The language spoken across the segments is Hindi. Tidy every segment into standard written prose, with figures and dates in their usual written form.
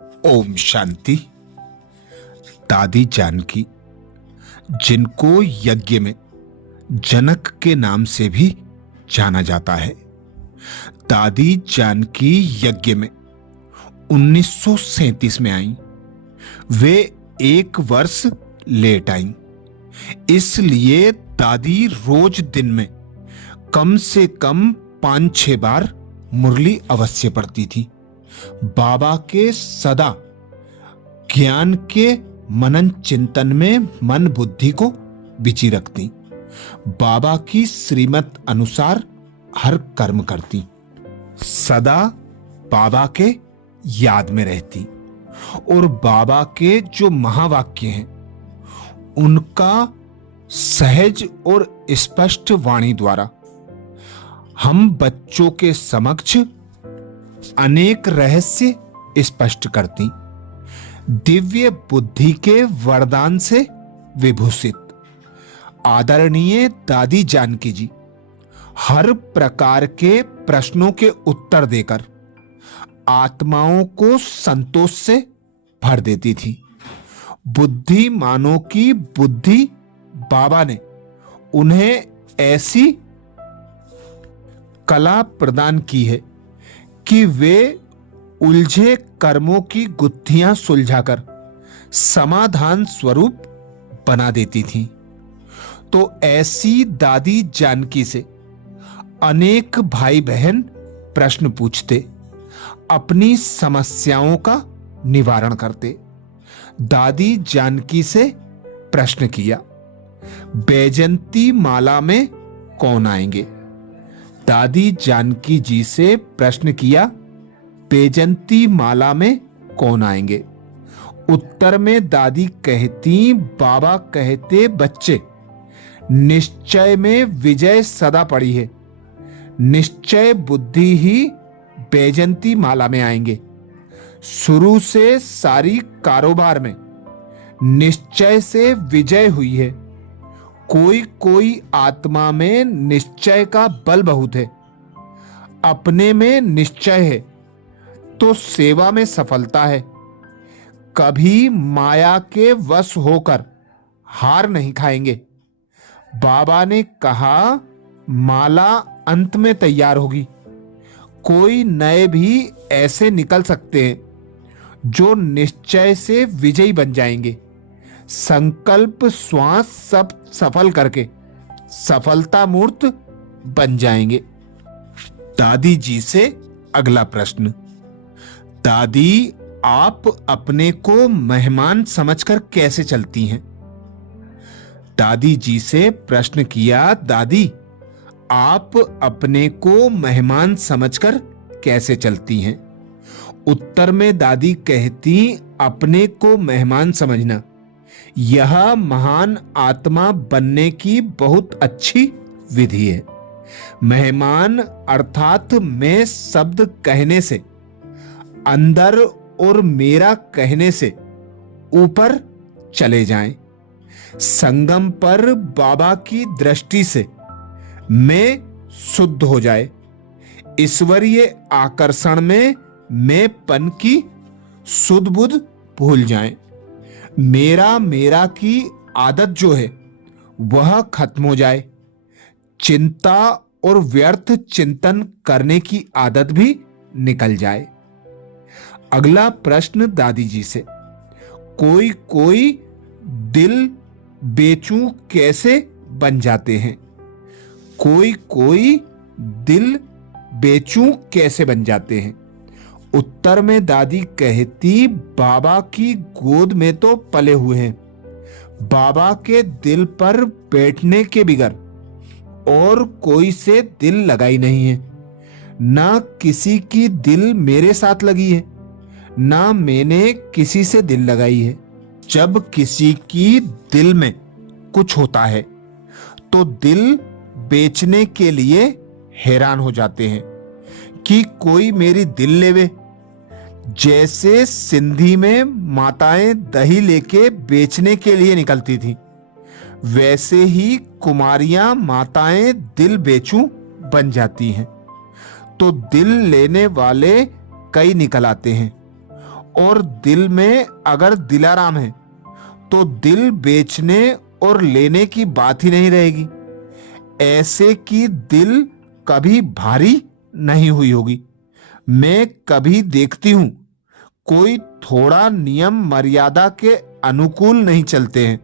ओम शांति। दादी जानकी, जिनको यज्ञ में जनक के नाम से भी जाना जाता है, दादी जानकी यज्ञ में 1937 में आई। वे 1 वर्ष लेट आई, इसलिए दादी रोज दिन में कम से कम 5-6 बार मुरली अवश्य पढ़ती थी। बाबा के सदा ज्ञान के मनन चिंतन में मन बुद्धि को बिची रखती। बाबा की श्रीमत अनुसार हर कर्म करती, सदा बाबा के याद में रहती और बाबा के जो महावाक्य हैं उनका सहज और स्पष्ट वाणी द्वारा हम बच्चों के समक्ष अनेक रहस्य स्पष्ट करती। दिव्य बुद्धि के वरदान से विभूषित आदरणीय दादी जानकी जी हर प्रकार के प्रश्नों के उत्तर देकर आत्माओं को संतोष से भर देती थी। बुद्धिमानों की बुद्धि बाबा ने उन्हें ऐसी कला प्रदान की है कि वे उलझे कर्मों की गुत्थियां सुलझाकर समाधान स्वरूप बना देती थीं। तो ऐसी दादी जानकी से अनेक भाई बहन प्रश्न पूछते, अपनी समस्याओं का निवारण करते। दादी जानकी से प्रश्न किया, बैजंती माला में कौन आएंगे? दादी जानकी जी से प्रश्न किया, बैजंती माला में कौन आएंगे? उत्तर में दादी कहती, बाबा कहते बच्चे निश्चय में विजय सदा पड़ी है। निश्चय बुद्धि ही बैजंती माला में आएंगे। शुरू से सारी कारोबार में निश्चय से विजय हुई है। कोई कोई आत्मा में निश्चय का बल बहुत है। अपने में निश्चय है तो सेवा में सफलता है। कभी माया के वश होकर हार नहीं खाएंगे। बाबा ने कहा, माला अंत में तैयार होगी। कोई नए भी ऐसे निकल सकते हैं जो निश्चय से विजयी बन जाएंगे। संकल्प श्वास सब सफल करके सफलता मूर्त बन जाएंगे। दादी जी से अगला प्रश्न, दादी आप अपने को मेहमान समझकर कैसे चलती हैं? दादी जी से प्रश्न किया, दादी आप अपने को मेहमान समझकर कैसे चलती हैं? उत्तर में दादी कहती, अपने को मेहमान समझना यह महान आत्मा बनने की बहुत अच्छी विधि है। मेहमान अर्थात मैं शब्द कहने से अंदर और मेरा कहने से ऊपर चले जाएं। संगम पर बाबा की दृष्टि से मैं शुद्ध हो जाए। ईश्वरीय आकर्षण में मैं पन की सुध बुध भूल जाएं। मेरा की आदत जो है वह खत्म हो जाए। चिंता और व्यर्थ चिंतन करने की आदत भी निकल जाए। अगला प्रश्न दादी जी से, कोई कोई दिल बेचूं कैसे बन जाते हैं? कोई कोई दिल बेचूं कैसे बन जाते हैं? उत्तर में दादी कहती, बाबा की गोद में तो पले हुए हैं। बाबा के दिल पर बैठने के बिगर और कोई से दिल लगाई नहीं है। ना किसी की दिल मेरे साथ लगी है, ना मैंने किसी से दिल लगाई है। जब किसी की दिल में कुछ होता है तो दिल बेचने के लिए हैरान हो जाते हैं कि कोई मेरी दिल लेवे। जैसे सिंधी में माताएं दही लेके बेचने के लिए निकलती थी, वैसे ही कुमारियां माताएं दिल बेचूं बन जाती हैं। तो दिल लेने वाले कई निकल आते हैं और दिल में अगर दिलाराम है तो दिल बेचने और लेने की बात ही नहीं रहेगी। ऐसे की दिल कभी भारी नहीं हुई होगी। मैं कभी देखती हूं कोई थोड़ा नियम मर्यादा के अनुकूल नहीं चलते हैं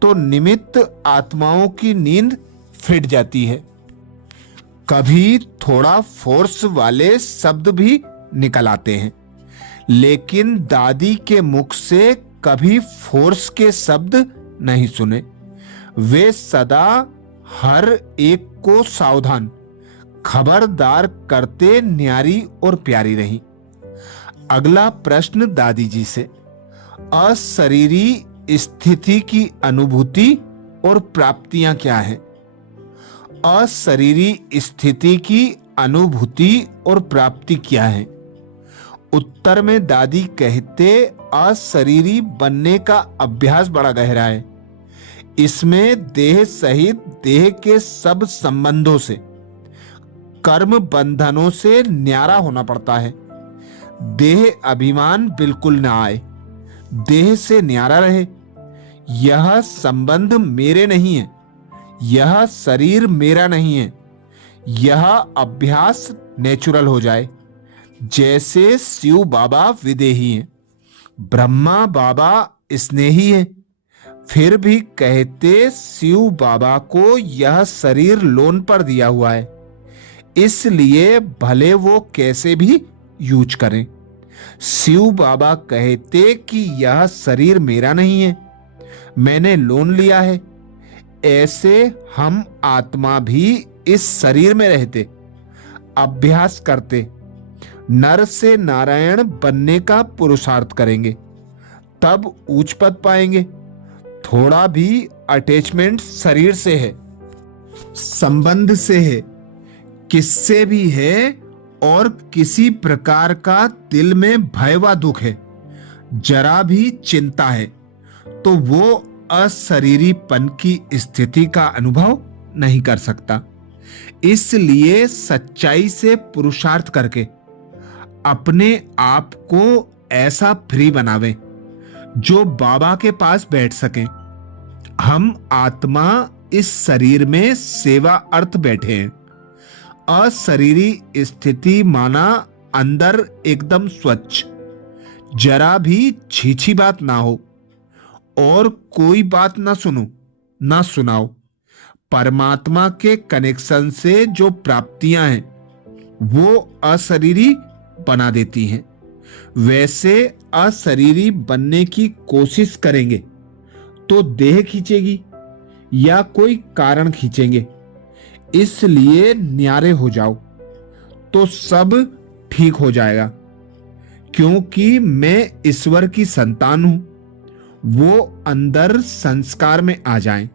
तो निमित्त आत्माओं की नींद फिट जाती है। कभी थोड़ा फोर्स वाले शब्द भी निकल आते हैं, लेकिन दादी के मुख से कभी फोर्स के शब्द नहीं सुने। वे सदा हर एक को सावधान खबरदार करते न्यारी और प्यारी रही। अगला प्रश्न दादी जी से, अशरीरी स्थिति की अनुभूति और प्राप्तियां क्या हैं? अशरीरी स्थिति की अनुभूति और प्राप्ति क्या है? उत्तर में दादी कहते, अशरीरी बनने का अभ्यास बड़ा गहरा है। इसमें देह सहित देह के सब संबंधों से, कर्म बंधनों से न्यारा होना पड़ता है। देह अभिमान बिल्कुल ना आए, देह से न्यारा रहे। यह संबंध मेरे नहीं है, यह शरीर मेरा नहीं है। यह अभ्यास नेचुरल हो जाए। जैसे शिव बाबा विदेही हैं, ब्रह्मा बाबा स्नेही हैं, फिर भी कहते शिव बाबा को यह शरीर लोन पर दिया हुआ है, इसलिए भले वो कैसे भी यूज करें। शिव बाबा कहते कि यह शरीर मेरा नहीं है, मैंने लोन लिया है। ऐसे हम आत्मा भी इस शरीर में रहते, अभ्यास करते, नर से नारायण बनने का पुरुषार्थ करेंगे, तब उच्च पद पाएंगे। थोड़ा भी अटैचमेंट शरीर से है, संबंध से है, किससे भी है, और किसी प्रकार का दिल में भय व दुख है, जरा भी चिंता है, तो वो अशरीरीपन की स्थिति का अनुभव नहीं कर सकता। इसलिए सच्चाई से पुरुषार्थ करके अपने आप को ऐसा फ्री बनावे जो बाबा के पास बैठ सके। हम आत्मा इस शरीर में सेवा अर्थ बैठे हैं। अशरीरी स्थिति माना अंदर एकदम स्वच्छ, जरा भी छीछी बात ना हो और कोई बात ना सुनो ना सुनाओ। परमात्मा के कनेक्शन से जो प्राप्तियां हैं वो अशरीरी बना देती हैं। वैसे अशरीरी बनने की कोशिश करेंगे तो देह खींचेगी या कोई कारण खींचेंगे, इसलिए न्यारे हो जाओ तो सब ठीक हो जाएगा। क्योंकि मैं ईश्वर की संतान हूं, वो अंदर संस्कार में आ जाएं।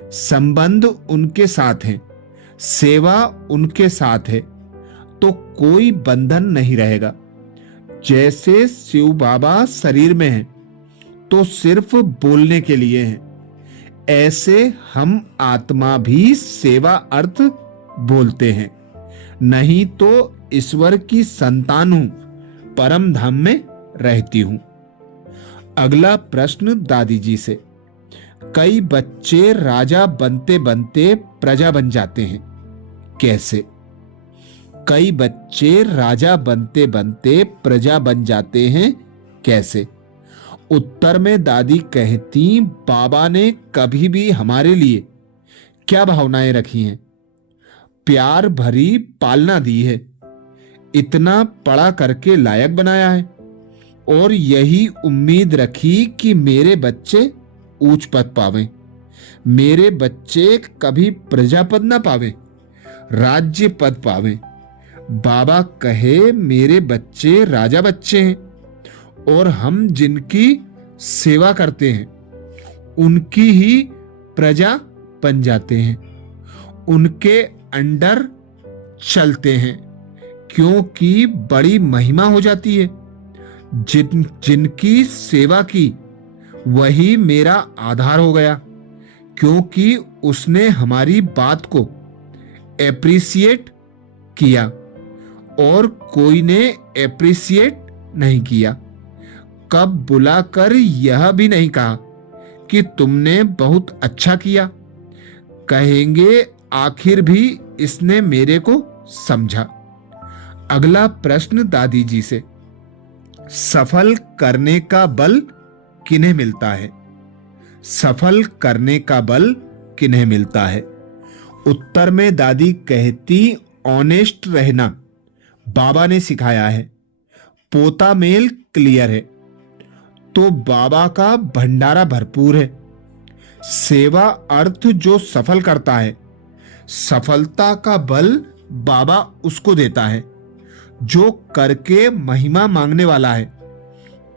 संबंध उनके साथ है, सेवा उनके साथ है, तो कोई बंधन नहीं रहेगा। जैसे शिव बाबा शरीर में हैं तो सिर्फ बोलने के लिए हैं, ऐसे हम आत्मा भी सेवा अर्थ बोलते हैं। नहीं तो ईश्वर की संतान हूं, परम धाम में रहती हूं। अगला प्रश्न दादी जी से, कई बच्चे राजा बनते बनते प्रजा बन जाते हैं, कैसे? कई बच्चे राजा बनते बनते प्रजा बन जाते हैं, कैसे? उत्तर में दादी कहती, बाबा ने कभी भी हमारे लिए क्या भावनाएं रखी हैं? प्यार भरी पालना दी है, इतना पढ़ा करके लायक बनाया है, और यही उम्मीद रखी कि मेरे बच्चे ऊंच पद पावें, मेरे बच्चे कभी प्रजा पद ना पावें, राज्य पद पावें। बाबा कहे मेरे बच्चे राजा बच्चे हैं और हम जिनकी सेवा करते हैं उनकी ही प्रजा बन जाते हैं, उनके अंडर चलते हैं, क्योंकि बड़ी महिमा हो जाती है। जिनकी सेवा की वही मेरा आधार हो गया, क्योंकि उसने हमारी बात को एप्रिसिएट किया और कोई ने एप्रिसिएट नहीं किया। कब बुलाकर यह भी नहीं कहा कि तुमने बहुत अच्छा किया। कहेंगे आखिर भी इसने मेरे को समझा। अगला प्रश्न दादी जी से, सफल करने का बल किन्हें मिलता है? सफल करने का बल किन्हें मिलता है? उत्तर में दादी कहती, ऑनेस्ट रहना बाबा ने सिखाया है। पोता मेल क्लियर है तो बाबा का भंडारा भरपूर है। सेवा अर्थ जो सफल करता है, सफलता का बल बाबा उसको देता है। जो करके महिमा मांगने वाला है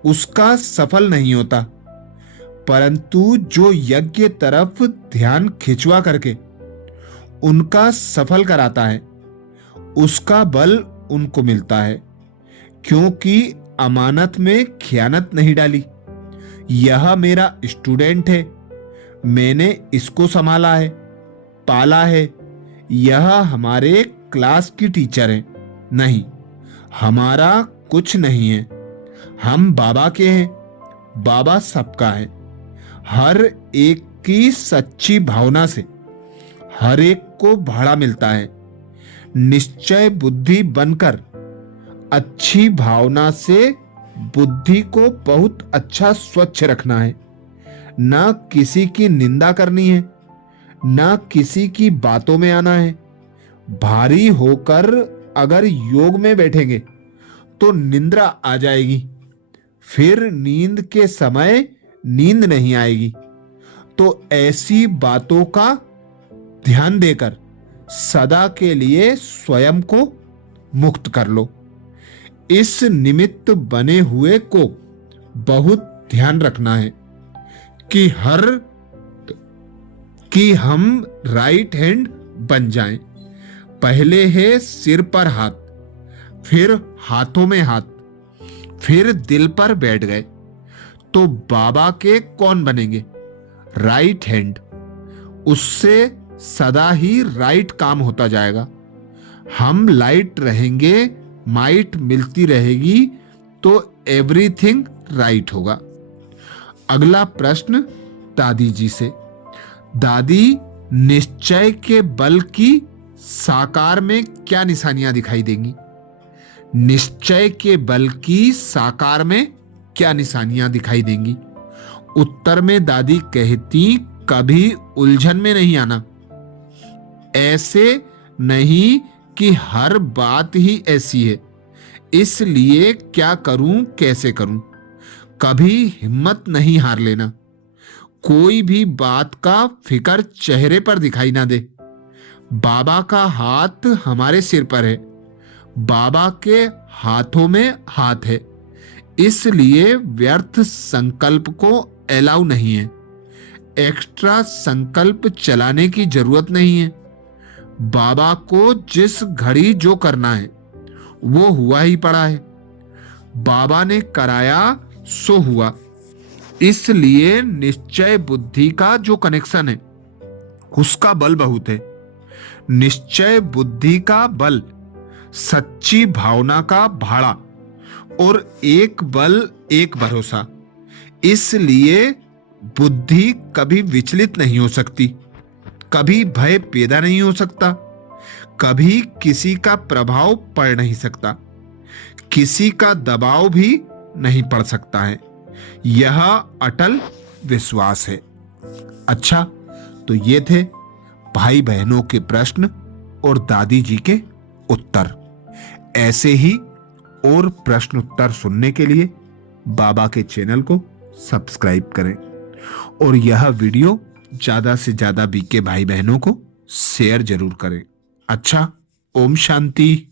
उसका सफल नहीं होता, परंतु जो यज्ञ तरफ ध्यान खिंचवा करके उनका सफल कराता है उसका बल उनको मिलता है, क्योंकि अमानत में खयानत नहीं डाली। यह मेरा स्टूडेंट है, मैंने इसको संभाला है, पाला है। यह हमारे क्लास की टीचर है। नहीं, हमारा कुछ नहीं है, हम बाबा के हैं। बाबा सबका है। हर एक की सच्ची भावना से हर एक को भाड़ा मिलता है। निश्चय बुद्धि बनकर अच्छी भावना से बुद्धि को बहुत अच्छा स्वच्छ रखना है। ना किसी की निंदा करनी है, ना किसी की बातों में आना है। भारी होकर अगर योग में बैठेंगे तो निंद्रा आ जाएगी, फिर नींद के समय नींद नहीं आएगी। तो ऐसी बातों का ध्यान देकर सदा के लिए स्वयं को मुक्त कर लो। इस निमित्त बने हुए को बहुत ध्यान रखना है कि हम राइट हैंड बन जाएं। पहले है सिर पर हाथ, फिर हाथों में हाथ, फिर दिल पर बैठ गए तो बाबा के कौन बनेंगे? Right hand. उससे सदा ही राइट काम होता जाएगा। हम लाइट रहेंगे, माइट मिलती रहेगी तो एवरीथिंग राइट होगा। अगला प्रश्न दादी जी से, दादी निश्चय के बल की साकार में क्या निशानियां दिखाई देंगी? निश्चय के बल की साकार में क्या निशानियां दिखाई देंगी? उत्तर में दादी कहती, कभी उलझन में नहीं आना। ऐसे नहीं कि हर बात ही ऐसी है, इसलिए क्या करूं, कैसे करूं। कभी हिम्मत नहीं हार लेना। कोई भी बात का फिकर चेहरे पर दिखाई ना दे। बाबा का हाथ हमारे सिर पर है, बाबा के हाथों में हाथ है, इसलिए व्यर्थ संकल्प को अलाउ नहीं है। एक्स्ट्रा संकल्प चलाने की जरूरत नहीं है। बाबा को जिस घड़ी जो करना है वो हुआ ही पड़ा है। बाबा ने कराया सो हुआ। इसलिए निश्चय बुद्धि का जो कनेक्शन है उसका बल बहुत है। निश्चय बुद्धि का बल सच्ची भावना का भाड़ा और एक बल एक भरोसा। इसलिए बुद्धि कभी विचलित नहीं हो सकती, कभी भय पैदा नहीं हो सकता, कभी किसी का प्रभाव पड़ नहीं सकता, किसी का दबाव भी नहीं पड़ सकता है। यह अटल विश्वास है। अच्छा, तो ये थे भाई बहनों के प्रश्न और दादी जी के उत्तर। ऐसे ही और प्रश्न उत्तर सुनने के लिए बाबा के चैनल को सब्सक्राइब करें और यह वीडियो ज्यादा से ज्यादा बीके भाई बहनों को शेयर जरूर करें। अच्छा, ओम शांति।